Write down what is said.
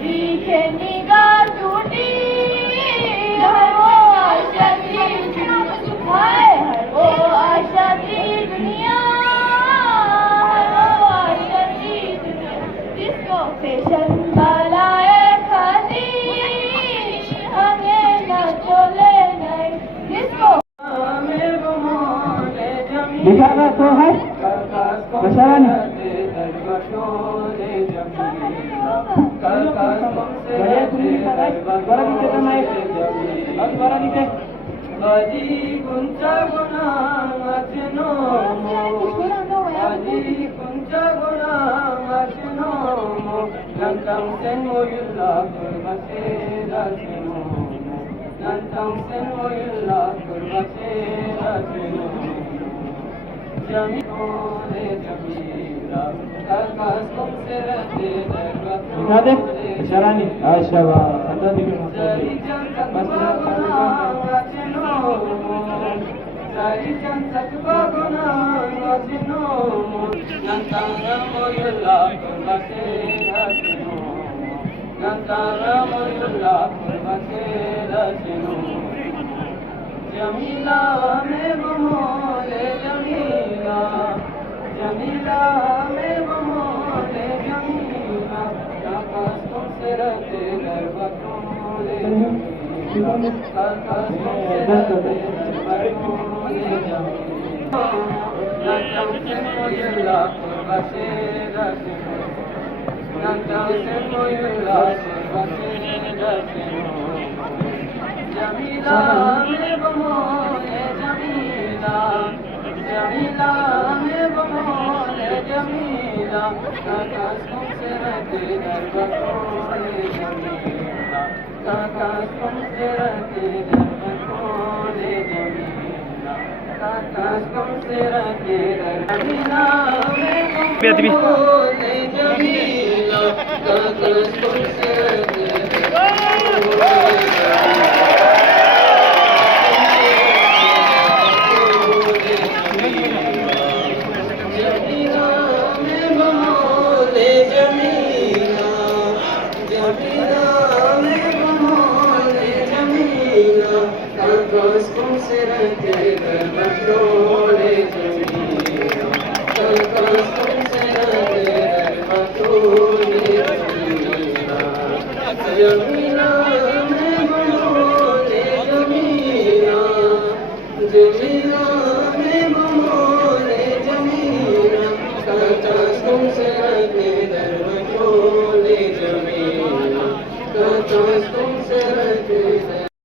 दिखे निगाह टूटी हर वो आशा की हाय हर वो आशा की दुनिया हर वो आशा की दुनिया जिसको फैशन वालाए खाली हमें न चले नहीं जिसको दिखाना तो है बशाना बढ़िया तुम दिखा रहा है बड़ा दिखे तो मैं बहुत बड़ा दिखे Aji kunca guna machno Aji kunca guna machno Nantang sen moyulla kurvase rachno Nantang sen moyulla kurvase rachno Jamino le jamila Karkas tum serate दिखा दे इशारा नहीं अच्छा वाह अंदर दिखे Jari jantak baguna machno Jari jantak baguna machno Nantanga moyulla kurvase rachno Nantanga moyulla kurvase rachno Jamila me bomole Jamila Jamila me bomole Jamila Kakas tum serate darbatole Jamila Kakas tum serate darbatole Jamila Nantang sen moyulla kurvase rachno Nantang sen moyulla kurvase rachno Jamila me bomole Jamila Jamila me bomole Jamila Kakas tum serate darbatole Jamila Kakas tum serate darbatole Jamila Kakas tum serate Jamila me bomole Jamila Kakas tum serate Jamila